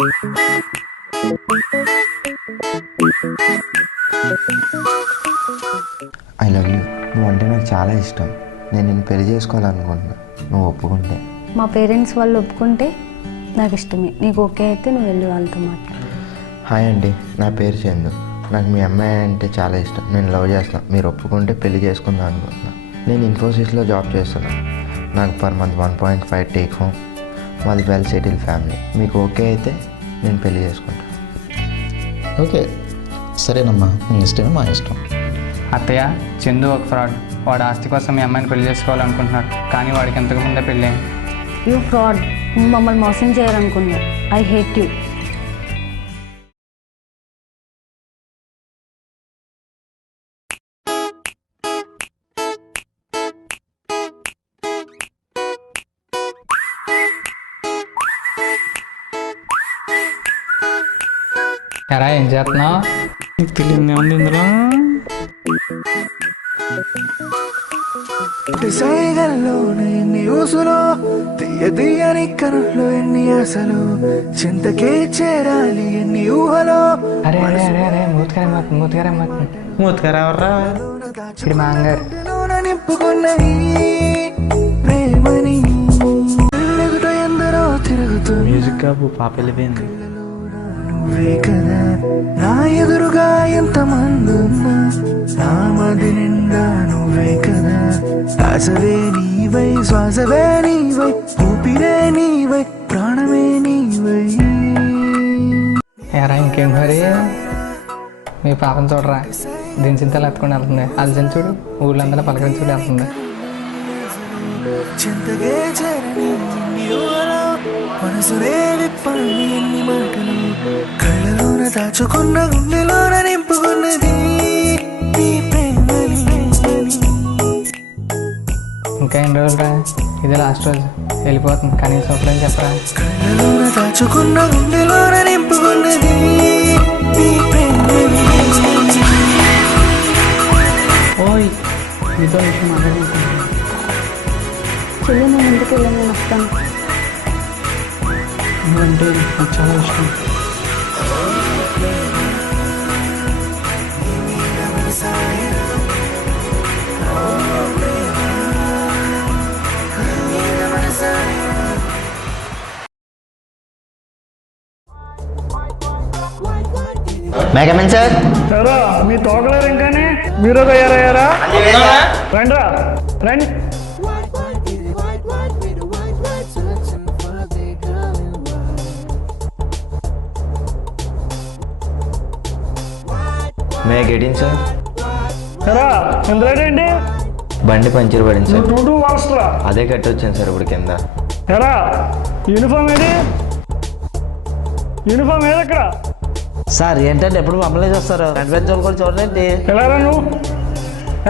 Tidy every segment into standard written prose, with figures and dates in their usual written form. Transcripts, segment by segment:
I love you. నువ్వు అంటే నాకు చాలా ఇష్టం. నేను నిన్ను పెళ్లి చేసుకోవాలనుకుంటున్నా, నువ్వు ఒప్పుకుంటే. మా పేరెంట్స్ వాళ్ళు ఒప్పుకుంటే నాకు ఇష్టమే. నీకు ఓకే అయితే నువ్వు వెళ్ళి వాళ్ళతో మాట్లాడు. హాయ్ అండి, నా పేరు చందు. నాకు మీ అమ్మాయి అంటే చాలా ఇష్టం. నేను లవ్ చేస్తున్నా. మీరు ఒప్పుకుంటే పెళ్లి చేసుకుందాం అనుకుంటున్నా. నేను ఇన్ఫోసిస్లో జాబ్ చేస్తున్నా. నాకు పర్ మంత్ 1.5 టేక్ హోమ్. మాది వెల్ సెటిల్ ఫ్యామిలీ. మీకు ఓకే అయితే నేను పెళ్లి చేసుకుంటాను. ఓకే సరేనమ్మా, మీ ఇష్టమే మా ఇష్టం. అత్తయ్య, చందు ఒక ఫ్రాడ్. వాడు ఆస్తి కోసం మీ అమ్మాయిని పెళ్లి చేసుకోవాలనుకుంటున్నాడు, కానీ వాడికి ఎంతకు ముందే పెళ్ళి. You fraud. నువ్వు మమ్మల్ని మోసం చేయాలనుకున్నావు. I hate you. ఎరా ఏం చేస్తున్నావు? నీకు తెలియదు ఏముంది ఇందులో? ఎన్ని ఊసులో తీయని కనుల్లో ఎన్ని ఆశలు చింతకే చేరాలి ఎన్ని ఊహలో. అరే అరే అరే అరే మూతకరా ఇది మాంగారు నింపుకున్నది ప్రేమని ఎందరో తిరుగుతూ మ్యూజిక్ పాప వెళ్ళిపోయింది. నువ్వే కదా నా ఎదురుగా ఎంతమంది ఉన్నా నా మది నిండా నువ్వే కదా. ఆశవే నీవై, శ్వాసవే నీవై, ఊపిరే నీవై, ప్రాణమే నీవై. ఎరా ఇంకేం మరి? మీ పాపను చూడరా, దించింతలు ఎత్తుకొని వెళ్తుంది. అది చూడు, ఊళ్ళో అందరూ పలకరించుకుని వెళ్తుంది. చింతకే చేరని మనసునే విప్పని ఎన్ని మాటలు కళ్ళలోన దాచుకున్న గుండెలోన నింపుకున్నది నీ ప్రేమని. ఇంకా ఎన్ని రోజులురా? ఇదే లాస్ట్ రోజు, వెళ్ళిపోతుంది. కనీసం ఒకటని చెప్పరా? కళ్ళలోన దాచుకున్న గుండెలోన నింపుకున్నది నీ ప్రేమని. ఓయ్, మీతో విషయం మాట్లాడుతున్నాను. చెల్లి, నేను ఇంటికి వెళ్ళి నేను వస్తాను. నువ్వంటే నాకు చాలా ఇష్టం. మేకమెన్ సార్. మీ తోకలేరు ఇంకానే మీరు తయారయ్యారా? రండిరా రండి. మే గెటిన్ సార్. ఎందుకండి బండి పంచర్ పడింది సార్. టూ వాల్స్ట్రా అదే కట్టొచ్చాను సార్ ఇప్పుడు కింద. ఎరా యూనిఫామ్ ఏది? యూనిఫామ్ ఏది అక్కడ? సార్ ఏంటంటే ఎప్పుడు మమ్మల్ని చూస్తారు, అడ్వెంచర్ కూడా చూడండి. ఎలారా నువ్వు?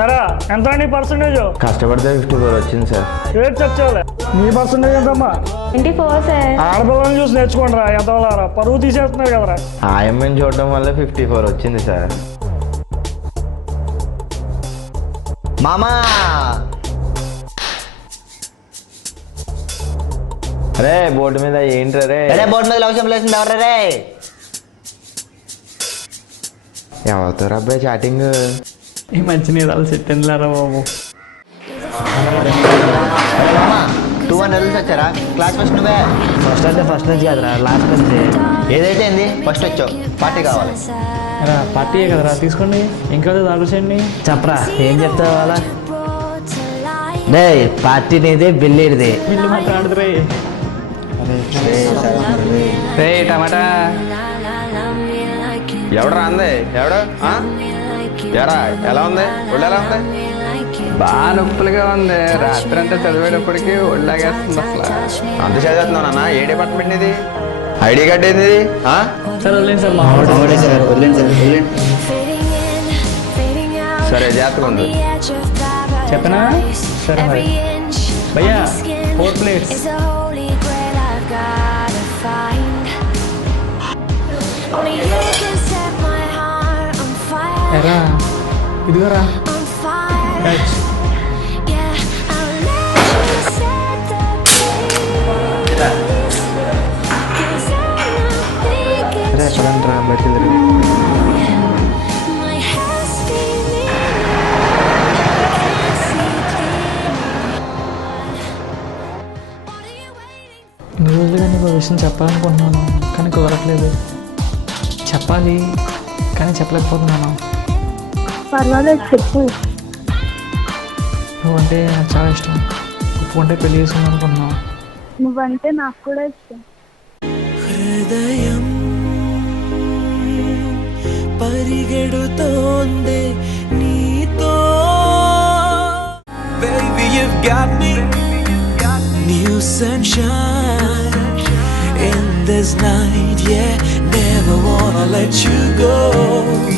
ఎరా ఎంత నీ పర్సంటేజ్? కష్టపడితే 54 వచ్చింది సార్. ఏది చచ్చావులే. నీ పర్సంటేజ్ ఎంతమ్మా? 24 సార్. ఆడపిల్లని చూసి నేర్చుకోండి రా. ఎంత వాళ్ళరా పరువు తీసేస్తున్నారు కదరా. ఆయమ్మని చూడడం వల్ల 54 వచ్చింది సార్. మామా రే, బోర్డు మీద ఏంట్రా రే? బోర్డు మీద లవ్ సింబల్ వేసింది ఎవరు రే? ఎవరితో అబ్బాయి చాటింగ్? ఈ మంచి నీళ్ళు సెట్ అయిందిలారా బాబు. 200 వచ్చారా? క్లాస్ ఫస్ట్ నువ్వే. ఫస్ట్ అంటే ఫస్ట్ నుంచి కదరా, లాస్ట్ నుంచి. ఏదైతే ఏంది, ఫస్ట్ వచ్చావు. పార్టీ కావాలి. పార్టీయే కదరా, తీసుకోండి. ఇంకా తాగేసేయండి. చెప్పరా ఏం చెప్తావు అలా? డే పార్టీ నీది, బిల్లీడిది. బిల్లు మాట్లాడుతురే. టమాటా ఎవడరా అంది? ఎవడు? ఎరా ఎలా ఉంది? ఒళ్ళు ఎలా ఉంది? బాగా నొప్పులుగా ఉంది. రాత్రి అంతా చదివేటప్పటికి ఒళ్ళాగేస్తుంది అసలు. అంత చదువుతున్నావు నాన్న? ఏ డిపార్ట్మెంట్ ఇది? ఐడి కార్డ్ ఏంది? సార్ వదిలేండి సార్, మా సరే జాగ్రత్తగా ఉండు. చెప్పనా? సరే మరి భయ్యా 4 ప్లేట్స్. ఎరా ఇదిగోరా. రోజులుగా నీకు ఒక విషయం చెప్పాలనుకుంటున్నాను కానీ కుదరట్లేదు. చెప్పాలి కానీ చెప్పలేకపోతున్నాను. పర్వాలేదు చెప్పు. నువ్వంటే నాకు చాలా ఇష్టం. ఒప్పుకుంటే పెళ్లి చేసుకుందాం అనుకుంటున్నావు. నువ్వంటే నాకు కూడా ఇష్టం. హృదయం పరిగెడుతోందే నీతో. Baby, you've got me. New sunshine in this night, yeah. Never wanna let you go.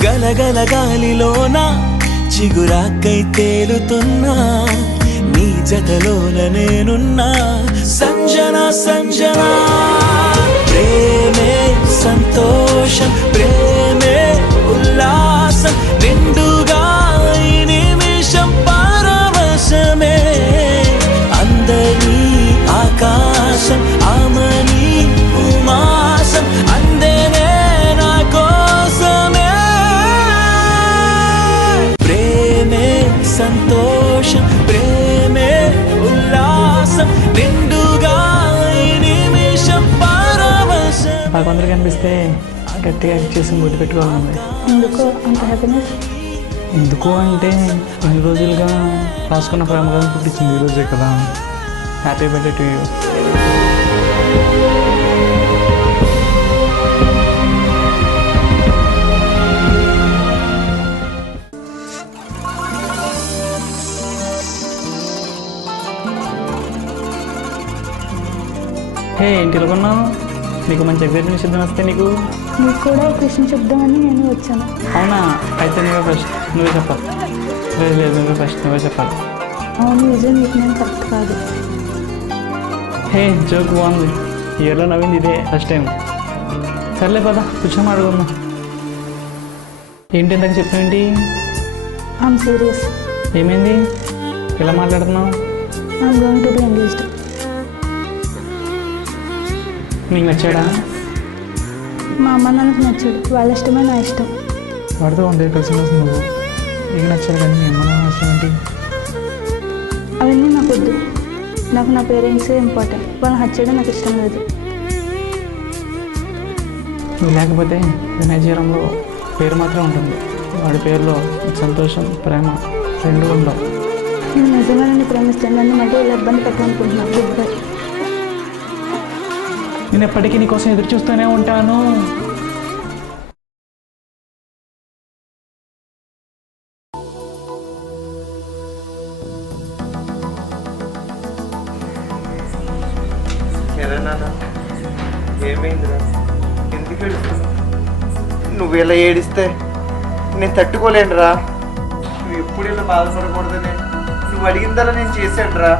గలగల గాలిలోన చిగురాకై తేలుతున్నా, నీ జతలోన నేనున్నా. సంజన సంజన, ప్రేమే సంతోషం, ప్రేమే ఉల్లాసం, నిండుగా ఈ నిమిషం పరవశమే. అందరి ఆకాశం ఆమని ఉమాసం, అందేనే నా కోసమే. ప్రేమే సంతోషం, ప్రేమే ఉల్లాసం, నిండుగా ఈ నిమిషం పరవశం. నాకు అందరికీ అనిపిస్తే గట్టిగా యాక్ట్ చేసి ముద్దు పెట్టుకోవాలండి. ఎందుకో అంత హ్యాపీనెస్? ఎందుకు అంటే ఇన్ని రోజులుగా రాసుకున్న ప్రేమ కదా పుట్టించింది ఈరోజే కదా. Happy birthday to you. Hey ఏంటి ఇలాగున్నావు? నీకు మంచి ఎగ్జైట్మెంట్ సిద్ధం వస్తే నీకు నీకు కూడా కృష్ణ చెప్దామని నేను వచ్చాను. అవునా? అయితే నువ్వే ఫస్ట్, నువ్వే చెప్పాలి. లేదు లేదు నువ్వే ఫస్ట్, నువ్వే చెప్పాలి. అవును, విజయ్ నీకు నేను కరెక్ట్ కాదు. హే జోక్ బాగుంది. ఇయర్లో నవ్వింది ఇదే ఫస్ట్ టైం. సర్లే పద కూర్చొని అడుగుదాం. ఏంటి ఇందాక చెప్పినేంటి? I'm serious. ఏమైంది ఇలా మాట్లాడుతున్నావు? I'm going to be engaged. నీకు నచ్చాడా? మా అమ్మ నాన్నకు నచ్చాడు. వాళ్ళ ఇష్టమే నా ఇష్టం. వాడితో వంద కలిసి వస్తుంది నువ్వు. నీకు నచ్చాడు కానీ మీ అమ్మ నాన్న నష్టం ఏంటి? అవన్నీ నాకు వద్దు. నాకు నా పేరెంట్సే ఇంపార్టెంట్. వాళ్ళని హత్య చేయడం నాకు ఇష్టం లేదు. నువ్వు లేకపోతే వినాయజీరంలో పేరు మాత్రం ఉంటుంది. వాడి పేరులో సంతోషం ప్రేమ రెండు ఉండవు. నేను నిజంగా నన్ను ప్రేమిస్తాను. నన్ను మళ్ళీ ఇలా ఇబ్బంది పెట్టాలనుకుంటున్నాను. Good bye. నేను ఎప్పటికీ నీకోసం ఎదురు చూస్తూనే ఉంటాను. ఏమైందిరా? ఎందుకు ఏడుస్తున్నావు? నువ్వు ఇలా ఏడిస్తే నేను తట్టుకోలేనురా. నువ్వు ఎప్పుడు ఇలా బాధపడకూడదని నువ్వు అడిగిందలా నేను చేశానురా.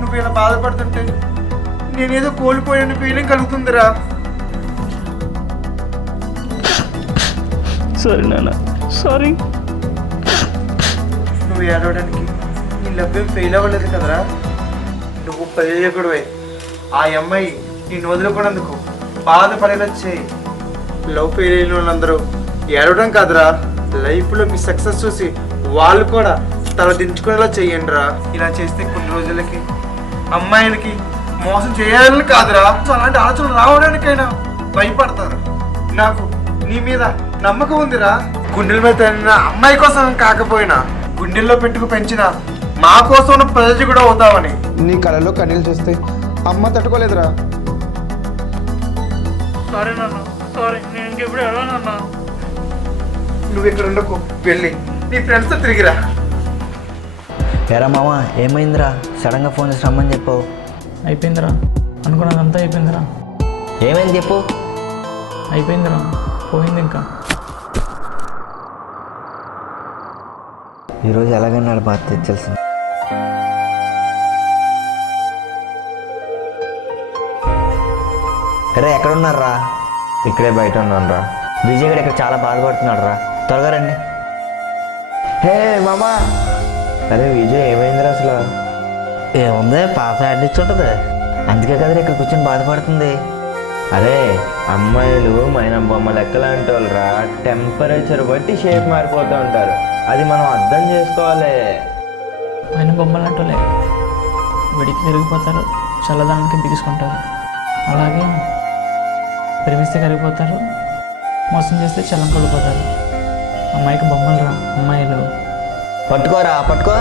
నువ్వు ఇలా బాధపడుతుంటే నేనేదో కోల్పోయాను ఫీలింగ్ కలుగుతుందిరా. సారీ నాన్న, సారీ. నువ్వు ఏడవడానికి నీ లభ్యం ఫెయిల్ అవ్వలేదు కదరా. నువ్వు ప్రయోజకుడివే. ఆ అమ్మాయి నేను వదులుకున్నందుకు బాధపడేలా చేయి. లవ్ ఫెయిల్ అయిన వాళ్ళందరూ ఏడవడం కాదురా, లైఫ్లో మీ సక్సెస్ చూసి వాళ్ళు కూడా తల దించుకునేలా చెయ్యండి రా. ఇలా చేస్తే కొన్ని రోజులకి అమ్మాయిలకి మోసం చేయాలని కాదురా, అలాంటి ఆలోచనలు రావడానికైనా భయపడతారు. నాకు నీ మీద నమ్మకం ఉందిరా. గుండెల మీద తన అమ్మాయి కోసం కాకపోయినా గుండెల్లో పెట్టుకు పెంచిన మా కోసం ఉన్న ప్రజలు కూడా అవుతావని. నీ కళలో కన్నీళ్ళు చూస్తే అమ్మ తట్టుకోలేదురా. సారీ నాన్న, సారీ. నేను ఇంకెప్పుడు వెళ్ళానన్నా. నువ్వు ఇక్కడ ఉండకు, వెళ్ళి నీ ఫ్రెండ్స్తో తిరిగిరా. ఎరా మామ ఏమైందిరా? సడన్గా ఫోన్ చేసి రమ్మని చెప్పావు. అయిపోయిందిరా, అనుకున్నదంతా అయిపోయిందిరా. ఏమైంది చెప్పు. అయిపోయిందిరా, పోయింది. ఇంకా ఈరోజు ఎలాగన్నాడు బాధ తెలిసింది. అరే ఎక్కడున్నారా? ఇక్కడే బయట ఉన్నాను రా. విజయ్ గారు ఇక్కడ చాలా బాధపడుతున్నాడు రా, త్వరగా రండి. హే మామా. అరే విజయ్ ఏమైందిరా అసలు? ఏముంది, పాప అడ్డించుంటుంది. అందుకే కదా ఇక్కడ కూర్చొని బాధపడుతుంది. అరే అమ్మాయిలు మైన బొమ్మ లెక్కలాంటి వాళ్ళరా. టెంపరేచర్ బట్టి షేప్ మారిపోతూ ఉంటారు. అది మనం అర్థం చేసుకోవాలి. ఆయన బొమ్మలు అంటూలే వెడికి తిరిగిపోతారు, చల్లదనానికి బిగుసుకుంటారు. అలాగే ప్రేమిస్తే కరిగిపోతారు, మోసం చేస్తే చల్లంకొల్లిపోతారు. అమ్మాయికి బొమ్మలు రా అమ్మాయిలు. పట్టుకోరా పట్టుకో.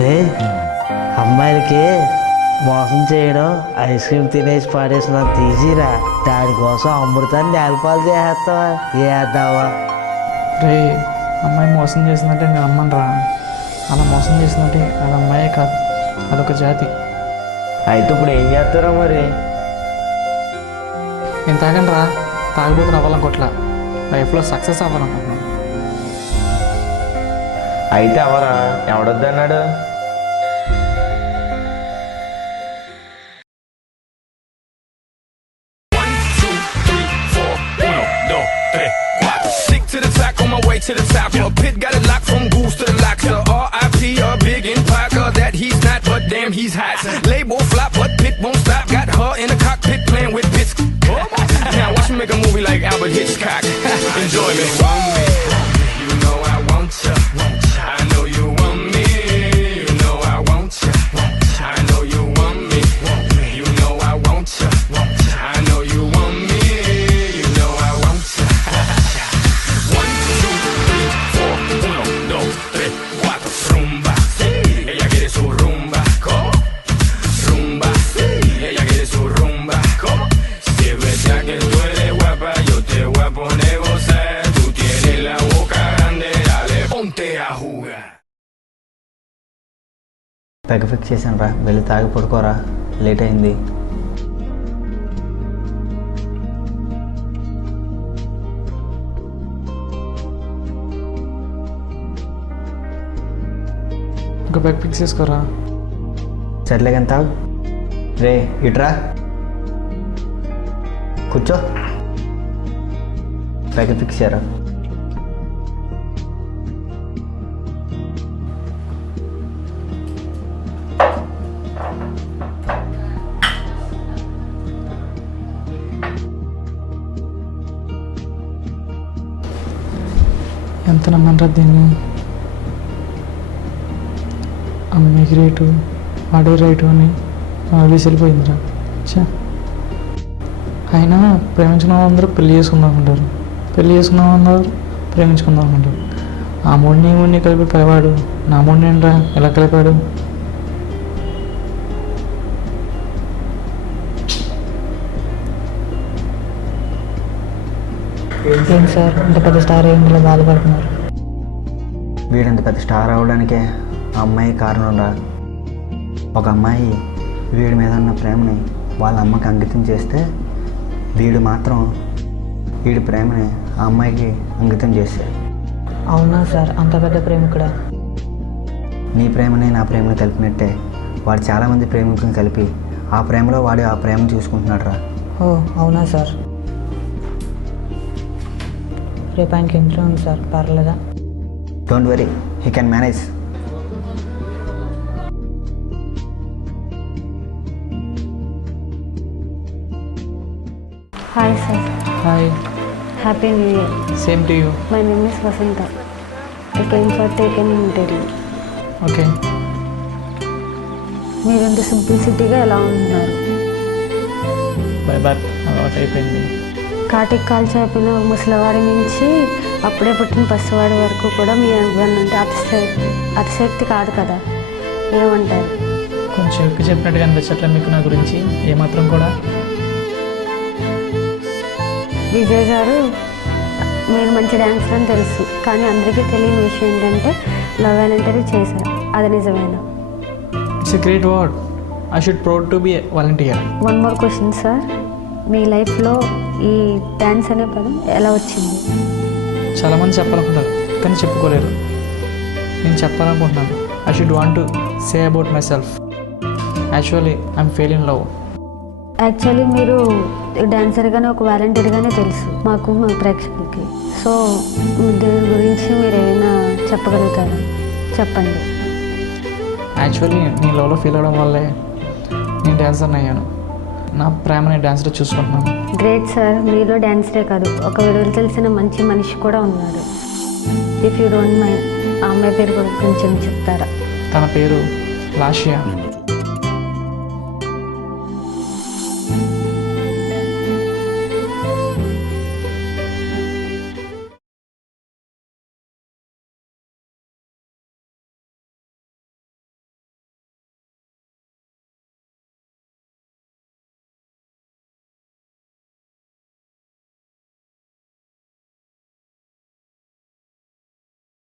రే అమ్మాయిలకి మోసం చేయడం, ఐస్ క్రీమ్ తినేసి పాడేసినంత ఈజీరా. దానికోసం అమృతాన్ని నేలపాలు చేస్తావా? రే అమ్మాయి మోసం చేసిందంటే నేను అమ్మను రా. అలా మోసం చేసిందంటే అది అమ్మాయే కాదు, అదొక జాతి. అయితే ఇప్పుడు ఏం చేస్తారో మరి? నేను తాగండి రా, తాగబోతున్న అవ్వాలనుకోట్లా, లైఫ్లో సక్సెస్ అవ్వాలనుకుంటున్నాను. అయితే అవరా, ఎవడొద్దన్నాడు? To the top, a pit got it locked from goose to the locks. R.I.P. a big impact that he's not, but damn he's hot. Label flop, but pit won't stop. Got her in the cockpit playing with bits. Now watch me make a movie like Albert Hitchcock. Enjoy me. Want me, you know I want ya. I know you want me. You know I want ya. I know you want me. You know I want ya. I know you want me. You know I want ya. 1, 2, 3, 4, 1, 2, 3, 4. Rumba, ella quiere su rumba. ¿Cómo? Rumba, ella quiere su rumba. ¿Cómo? Si es verdad que tú eres guapa, yo te voy a poner gozar. Tú tienes la boca grande, dale, ponte a jugar. పెగ fix చేశాను రా, వెళ్ళి తాగి పడుకోరా, late అయింది. ఇంకా bag fix చేసుకోరా. సర్లే కానీ తాగు. రే ఇట్రా, కూర్చో. పెగ ఫిక్స్ చేయరా. ఎంత నమ్మంటారా దీన్ని? అమ్మాయికి రేటు, ఆడే రేటు అని వెళ్ళిపోయిందిరా. చా, అయినా ప్రేమించుకున్న వాళ్ళందరూ పెళ్లి చేసుకుందాం అంటారు, పెళ్లి చేసుకున్న వాళ్ళందరూ ప్రేమించుకుందాం అంటారు. ఆ మూడిని కలిపి పైవాడు నా మూడిని ఏంట్రా ఎలా కలిపాడు? ఏం సార్ ఇంత పెద్ద స్టార్ ఏంటిలో బాధపడుతున్నారు? వీడంత పెద్ద స్టార్ అవడానికే ఆ అమ్మాయి కారణం రా. ఒక అమ్మాయి వీడి మీద ఉన్న ప్రేమని వాళ్ళ అమ్మకి అంకితం చేస్తే, వీడు మాత్రం వీడి ప్రేమని ఆ అమ్మాయికి అంకితం చేశాడు. అవునా సార్, అంత పెద్ద ప్రేమికుడా? నీ ప్రేమని నా ప్రేమని కలిపినట్టే వాడు చాలామంది ప్రేమికులను కలిపి ఆ ప్రేమలో వాడు ఆ ప్రేమను చూసుకుంటున్నాడు రా. ఓ అవునా సార్. రేపు ఆయనకి ఇంట్లో ఉంది సార్, పర్లేదా? Don't worry, he can manage. Hi sir. Hi. Happy new year. Same to you. My name is Vasantha. I came for taken interview. Okay. మీరు ఇంత సింప్లిసిటీగా ఎలా ఉంటున్నారు? బై బర్త్ అలవాటు అయిపోయింది. కాటికి కాల్ చెప్పిన ముసలివాడి నుంచి అప్పుడే పుట్టిన పసివాడి వరకు కూడా మీ అంటే అతిశక్తి కాదు కదా, ఏమంటారు? కొంచెం ఎక్కువ చెప్పినట్టుగా అనిపించట్లే మీకు నా గురించి ఏమాత్రం కూడా? విజయ్ గారు మీరు మంచి డ్యాన్సర్ అని తెలుసు, కానీ అందరికీ తెలియని విషయం ఏంటంటే లవ్ వాలంటీర్ చేశారు, అది నిజమేనా? It's a great word. I should proud to be volunteer. One more question sir, మీ లైఫ్లో ఈ డ్యాన్స్ అనే పదం ఎలా వచ్చింది? చాలామంది చెప్పాలనుకుంటారు కానీ చెప్పుకోలేరు. నేను చెప్పాలనుకుంటున్నాను. I should want to say about my self. Actually I'm fail in love. Actually మీరు డాన్సర్గానే ఒక వాలంటీర్గానే తెలుసు మాకు, మా ప్రేక్షకులకి. సో దీని గురించి మీరు ఏమైనా చెప్పగలుగుతారా? చెప్పండి. యాక్చువల్లీ నేను లవ్లో ఫీల్ అవ్వడం వల్లే నేను డాన్సర్ని అయ్యాను. నా ప్రేమని డాన్సర్ చూసుకుంటున్నాను. Great sir. మీలో డాన్సరే కాదు, ఒక విలువలు తెలిసిన మంచి మనిషి కూడా ఉన్నారు. ఇఫ్ యూ డోంట్ మైండ్, ఆ అమ్మాయి పేరు కూడా కొంచెం చెప్తారా? తన పేరు లాషియా.